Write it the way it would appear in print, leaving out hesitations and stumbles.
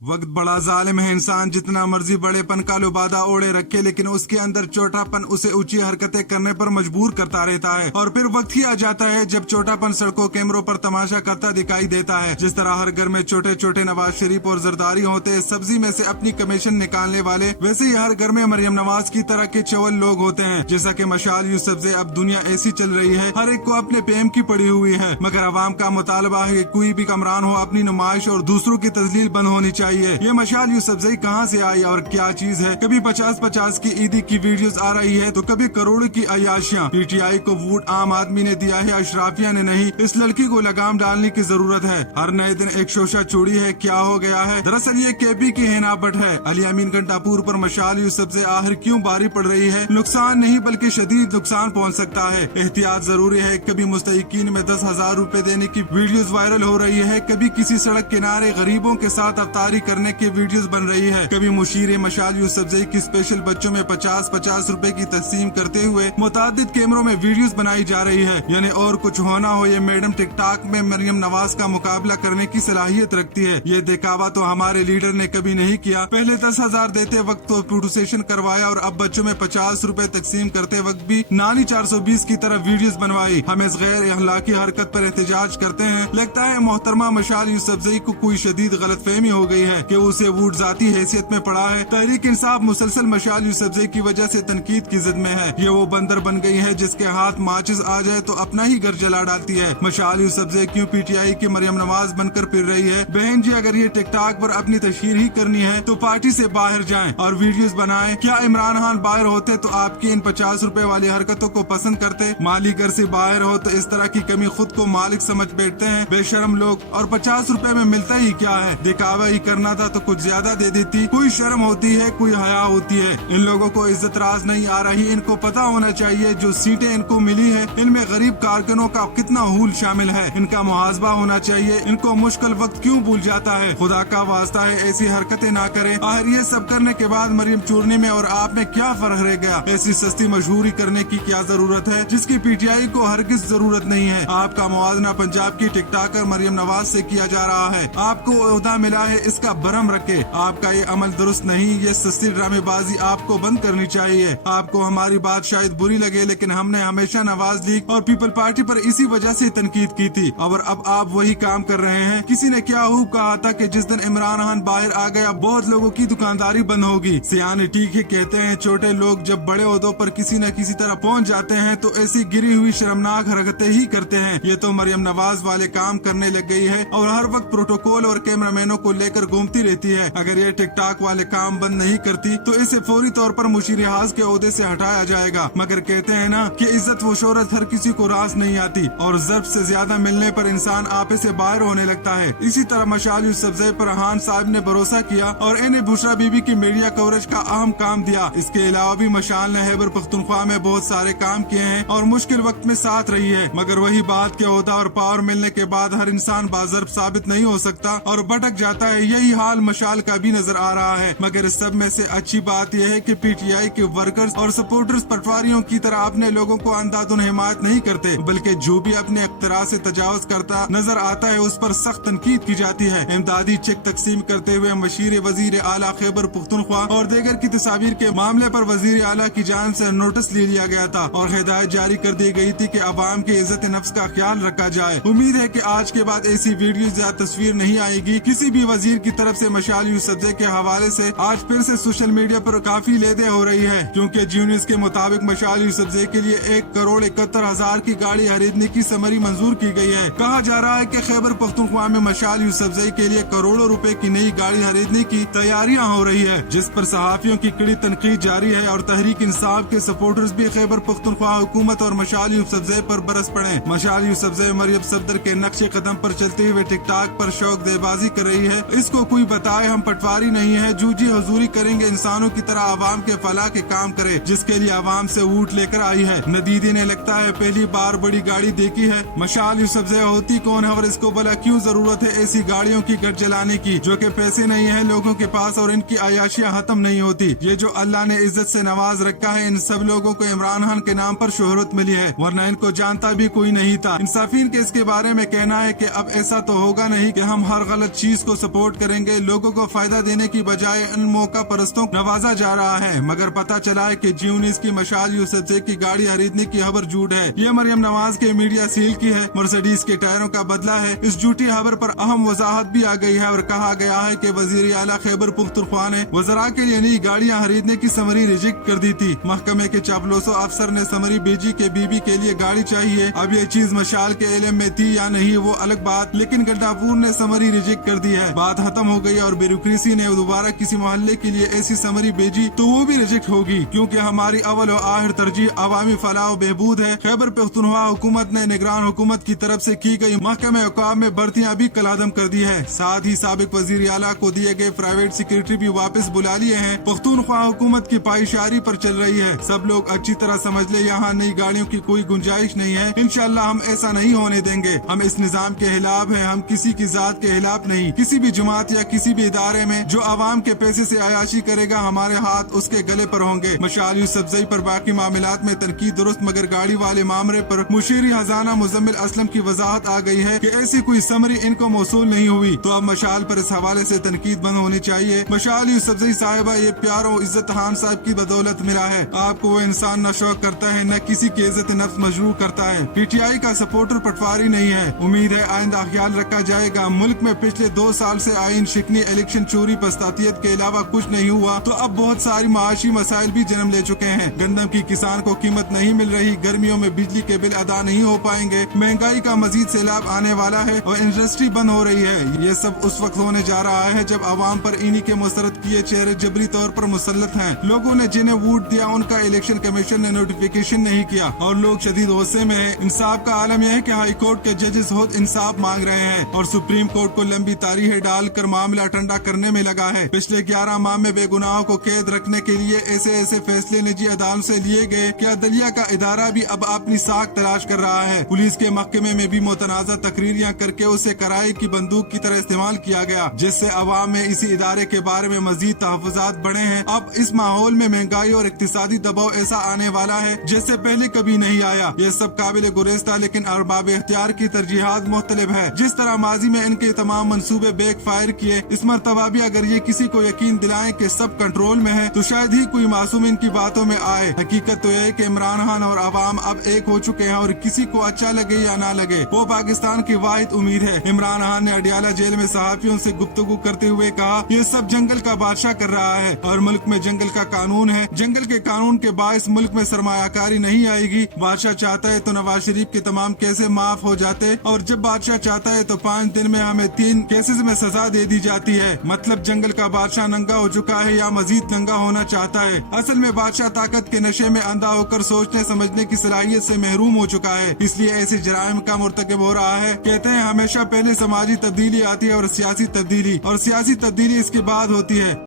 वक्त बड़ा जालिम है। इंसान जितना मर्जी बड़ेपन का लुबादा ओढ़े रखे, लेकिन उसके अंदर छोटापन उसे ऊंची हरकतें करने पर मजबूर करता रहता है। और फिर वक्त ही आ जाता है जब छोटापन सड़कों कैमरों पर तमाशा करता दिखाई देता है। जिस तरह हर घर में छोटे छोटे नवाज शरीफ और जरदारी होते हैं सब्जी में से अपनी कमीशन निकालने वाले, वैसे ही हर घर में मरियम नवाज की तरह के चवल लोग होते हैं। जैसा कि मशाल यूसुफजई, अब दुनिया ऐसी चल रही है, हर एक को अपने पेम की पड़ी हुई है, मगर अवाम का मुतालबा है कि कोई भी कमरान हो अपनी नुमाइश और दूसरों की तजलील बंद होनी चाहिए। ये मशाल यूसुफजई कहाँ से आई और क्या चीज है? कभी 50-50 की ईदी की वीडियोस आ रही है तो कभी करोड़ों की अयाशियाँ। पीटीआई को वोट आम आदमी ने दिया है, अशराफिया ने नहीं। इस लड़की को लगाम डालने की जरूरत है। हर नए दिन एक शोशा चोरी है, क्या हो गया है? दरअसल ये केपी की हिना भट्ट है। अली अमीन घंटापुर पर मशाल यूसुफजई आखिर क्यों बारी पड़ रही है? नुकसान नहीं बल्कि शदीद नुकसान पहुँच सकता है। एहतियात जरूरी है। कभी मुस्तहिकीन में 10,000 रूपए देने की वीडियोस वायरल हो रही है, कभी किसी सड़क किनारे गरीबों के साथ अफ्तारी करने की वीडियोस बन रही है, कभी मुशीर मशाल यूसुफजई की स्पेशल बच्चों में 50-50 रूपए की तकसीम करते हुए मुतादिद कैमरों में वीडियोस बनाई जा रही है। यानी और कुछ होना हो, ये मैडम टिकटॉक में मरियम नवाज का मुकाबला करने की सलाहियत रखती है। ये दिखावा तो हमारे लीडर ने कभी नहीं किया। पहले 10,000 देते वक्त तो फोटो सेशन करवाया और अब बच्चों में 50 रूपए तकसीम करते वक्त भी नानी 420 की तरह वीडियोस बनवाई। हम इस गैर अखलाकी हरकत पर एहतजाज करते हैं। लगता है मोहतरमा मशाल यूसुफजई को कोई शदीद गलतफहमी हो गई है कि उसे वोट जाती हैसियत में पड़ा है। तहरीक इंसाफ मुसलसल मशाल यूसुफजई की वजह से तनकीद की जिद में है। ये वो बंदर बन गई है जिसके हाथ माचिस आ जाए तो अपना ही घर जला डालती है। मशाल यूसुफजई क्यों पीटीआई की मरियम नवाज बनकर फिर रही है? बहन जी, अगर ये टिकटॉक पर अपनी तशहीर ही करनी है तो पार्टी से बाहर जाएं और वीडियोस बनाएं। क्या इमरान खान बाहर होते तो आपकी इन 50 रूपए वाली हरकतों को पसंद करते? माली घर से बाहर हो तो इस तरह की कमी खुद को मालिक समझ बैठते हैं, बेशरम लोग। और 50 रूपए में मिलता ही क्या है? दिखावा ही करना था तो कुछ ज्यादा दे देती। कोई शर्म होती है, कोई हया होती है। इन लोगों को इज्जत राज नहीं आ रही। इनको पता होना चाहिए जो सीटें इनको मिली है इनमें गरीब कारकुनों का कितना हूल शामिल है। इनका मुहासबा होना चाहिए। इनको मुश्किल वक्त क्यों भूल जाता है? खुदा का वास्ता है ऐसी हरकतें ना करें। आखिर ये सब करने के बाद मरियम चूरने में और आप में क्या फर्क रह गया? ऐसी सस्ती मशहूरी करने की क्या जरूरत है जिसकी पीटीआई को हरगिज जरूरत नहीं है? आपका मुआवजा पंजाब की टिकटॉकर मरियम नवाज से किया जा रहा है। आपको ओहदा मिला है, इसका भरम रखे। आपका ये अमल दुरुस्त नहीं। ये सस्ती ड्रामेबाजी आपको बंद करनी चाहिए। आपको हमारी बात शायद बुरी लगे, लेकिन हमने हमेशा नवाज लीग और पीपल पार्टी पर इसी वजह से तनकीद की थी और अब आप वही काम कर रहे हैं। किसी ने क्या खूब कहा था कि जिस दिन इमरान खान बाहर आ गया बहुत लोगों की दुकानदारी बंद होगी। सियाने ठीक ही कहते हैं, छोटे लोग जब बड़े ओहदों पर किसी न किसी तरह पहुंच जाते हैं तो ऐसी गिरी हुई शर्मनाक हरकतें ही करते हैं। ये तो मरियम नवाज वाले काम करने लग गई है और हर वक्त प्रोटोकॉल और कैमरामैनों को लेकर घूमती रहती है। अगर ये टिकटॉक वाले काम बंद नहीं करती तो इसे फौरी तौर पर मुशीर हाज के ओहदे से हटाया जाएगा। मगर कहते हैं ना कि इज्जत व शोहरत हर किसी को रास नहीं आती और ज़र्ब से ज्यादा मिलने पर इंसान आपे से बाहर होने लगता है। इसी तरह मशाल यूसुफजई पर खान साहब ने भरोसा किया और इन्हें बुशरा बीबी की मीडिया कवरेज का अहम काम दिया। इसके अलावा भी मशाल ने खैबर पख्तूनख्वा में बहुत सारे काम किए हैं और मुश्किल वक्त में साथ रही है। मगर वही बात के ओहदा और पावर मिलने के बाद हर इंसान बाज़र्ब साबित नहीं हो सकता और भटक जाता है। यही हाल मशाल का भी नजर आ रहा है। मगर इस सब में से अच्छी बात यह है कि पीटीआई के वर्कर्स और सपोर्टर्स पटवारियों की तरह अपने लोगों को अंधाधुन हिमायत नहीं करते, बल्कि जो भी अपने इख्तिरार से तजावुज करता नजर आता है उस पर सख्त तनकीद की जाती है। इमदादी चेक तकसीम करते हुए मशीर वजीर आला खैबर पख्तूनख्वा और देगर की तस्वीर के मामले पर वजीर आला की जानिब से नोटिस ले लिया गया था और हिदायत जारी कर दी गई थी कि अवाम की इज्जत नफ्स का ख्याल रखा जाए। उम्मीद है कि आज के बाद ऐसी वीडियो या तस्वीर नहीं आएगी किसी भी वजीर की तरफ से। मशाल यूसुफजई के हवाले से आज फिर से सोशल मीडिया पर काफी लेदे हो रही है, क्योंकि जी न्यूज़ के मुताबिक मशाल यूसुफजई के लिए 1,71,000 की गाड़ी खरीदने की समरी मंजूर की गई है। कहा जा रहा है कि खैबर पख्तूनख्वा में मशाल यूसुफजई के लिए करोड़ों रुपए की नई गाड़ी खरीदने की तैयारियां हो रही है, जिस पर सहाफियों की कड़ी तनकीद जारी है और तहरीक इंसाफ के सपोर्टर्स भी खैबर पख्तूनख्वा हुकूमत और मशाल यूसुफजई पर बरस पड़े। मशाल यूसुफजई मरियम सफदर के नक्शे कदम पर चलते हुए टिकटॉक पर शौक देबाजी कर रही है। इसको कोई बताए हम पटवारी नहीं है, जूजी हजूरी करेंगे इंसानों की तरह आवाम के फलाह के काम करे, जिसके लिए आवाम से वोट लेकर आई है। नदीदी ने लगता है पहली बार बड़ी गाड़ी देखी है। मशाल यूसुफजई होती कौन है और इसको भला क्यों जरूरत है ऐसी गाड़ियों की गट जलाने की, जो कि पैसे नहीं है लोगों के पास और इनकी आयाशियां खत्म नहीं होती। ये जो अल्लाह ने इज्जत से नवाज रखा है, इन सब लोगों को इमरान खान के नाम पर शोहरत मिली है, वरना इनको जानता भी कोई नहीं था। इंसाफीन के इसके बारे में कहना है कि अब ऐसा तो होगा नहीं कि हम हर गलत चीज को सपोर्ट करें کریں گے। लोगों को फायदा देने की बजाय इन मौका परस्तों को नवाजा जा रहा है, मगर पता चला है कि जियोनिस की मशाल यूसुफजई की गाड़ी खरीदने की खबर झूठ है। ये मरियम नवाज के मीडिया सील की है, मर्सिडीज के टायरों का बदला है। इस झूठी खबर पर अहम वजाहत भी आ गई है और कहा गया है कि वजीर आला खैबर पुख्तनख्वा ने वज़रा के लिए नई गाड़ियां खरीदने की समरी रिजेक्ट कर दी थी। महकमे के चापलूसो अफसर ने समरी भेजी के बीबी के लिए गाड़ी चाहिए। अब ये चीज मशाल के इल्म में थी या नहीं वो अलग बात, लेकिन गंडापुर ने समरी रिजेक्ट कर दी है। बात खत्म हो गई और ब्यूरोक्रेसी ने दोबारा किसी मोहल्ले के लिए ऐसी समरी भेजी तो वो भी रिजेक्ट होगी, क्योंकि हमारी अव्वल और आखिर तरजीह अवामी फलाह बेहबूद है। खैबर पख्तूनख्वा हुकूमत ने निगरान हुकूमत की तरफ से की गई महकमे औकाफ में भर्तियां भी कलादम कर दी है। साथ ही साबिक वजीर आला को दिए गए प्राइवेट सिक्योरिटी भी वापस बुला लिए हैं। पख्तूनख्वा हुकूमत की पायशारी पर चल रही है। सब लोग अच्छी तरह समझ ले, यहाँ नई गाड़ियों की कोई गुंजाइश नहीं है। इंशाअल्लाह हम ऐसा नहीं होने देंगे। हम इस निजाम के खिलाफ हैं, हम किसी की जात के खिलाफ नहीं। किसी भी जमात या किसी भी इदारे में जो अवाम के पैसे से अयाशी करेगा, हमारे हाथ उसके गले पर होंगे। मशाल यूसुफजई पर बाकी मामलात में तनकीद दुरुस्त, मगर गाड़ी वाले मामले पर मुशीरी खजाना मुजम्मिल असलम की वजाहत आ गई है कि ऐसी कोई समरी इनको मौसूल नहीं हुई। तो अब मशाल पर इस हवाले से तनकीद बंद होनी चाहिए। मशाल यूसुफजई साहिबा, ये प्यार और इज्जत खान साहब की बदौलत मिला है। आपको वो इंसान न शौक करता है न किसी की इज्जत नफ्स मजरूर करता है। पीटीआई का सपोर्टर पटवारी नहीं है। उम्मीद है आइंदा ख्याल रखा जाएगा। मुल्क में पिछले 2 साल से आइन शिकनी, इलेक्शन चोरी, पस्तातियत के अलावा कुछ नहीं हुआ, तो अब बहुत सारी माशी मसाइल भी जन्म ले चुके हैं। गंदम की किसान को कीमत नहीं मिल रही, गर्मियों में बिजली के बिल अदा नहीं हो पाएंगे, महंगाई का मजीद सैलाब आने वाला है और इंडस्ट्री बंद हो रही है। ये सब उस वक्त होने जा रहा है जब अवाम पर इन्हीं के मुसरत किए चेहरे जबरी तौर पर मुसल्लत हैं। लोगों ने जिन्हें वोट दिया उनका इलेक्शन कमीशन ने नोटिफिकेशन नहीं किया और लोग शदीद गुस्से में हैं। इंसाफ का आलम यह है कि हाई कोर्ट के जजेस खुद इंसाफ मांग रहे हैं और सुप्रीम कोर्ट को लंबी तारीखें डालकर मामला ठंडा करने में लगा है। पिछले 11 माह में बेगुनाहों को कैद रखने के लिए ऐसे ऐसे फैसले निजी अदालत से लिए गए कि अदलिया का इदारा भी अब अपनी साख तलाश कर रहा है। पुलिस के महकमे में भी मुतनाज़ा तकरीरियां करके उसे कराए की बंदूक की तरह इस्तेमाल किया गया, जिससे अवाम में इसी इदारे के बारे में मजीद तहफ़्फ़ुज़ात बढ़े हैं। अब इस माहौल में महंगाई और इक्तिसादी दबाव ऐसा आने वाला है जैसे पहले कभी नहीं आया। ये सब काबिल गुरेज था, लेकिन अरबाब इख्तियार की तरजीहात मुख्तलिफ है। जिस तरह माजी में इनके तमाम मंसूबे बैक फायर किए, इस मरतबा भी अगर ये किसी को यकीन दिलाएं कि सब कंट्रोल में है तो शायद ही कोई मासूम इनकी बातों में आए। हकीकत तो यह है कि इमरान खान और अवाम अब एक हो चुके हैं और किसी को अच्छा लगे या ना लगे वो पाकिस्तान की वाहिद उम्मीद है। इमरान खान ने अडियाला जेल में सहाफियों से गुफ्तगू करते हुए कहा, ये सब जंगल का बादशाह कर रहा है और मुल्क में जंगल का कानून है। जंगल के कानून के बायस मुल्क में सरमायाकारी नहीं आएगी। बादशाह चाहता है तो नवाज शरीफ के तमाम केसेस माफ हो जाते और जब बादशाह चाहता है तो 5 दिन में हमें 3 केसेस में सजा दे दी जाती है। मतलब जंगल का बादशाह नंगा हो चुका है या मजीद नंगा होना चाहता है। असल में बादशाह ताकत के नशे में अंधा होकर सोचने समझने की सलाहियत से महरूम हो चुका है, इसलिए ऐसे जराइम का मुर्तकब हो रहा है। कहते हैं हमेशा पहले समाजी तब्दीली आती है और सियासी तब्दीली इसके बाद होती है।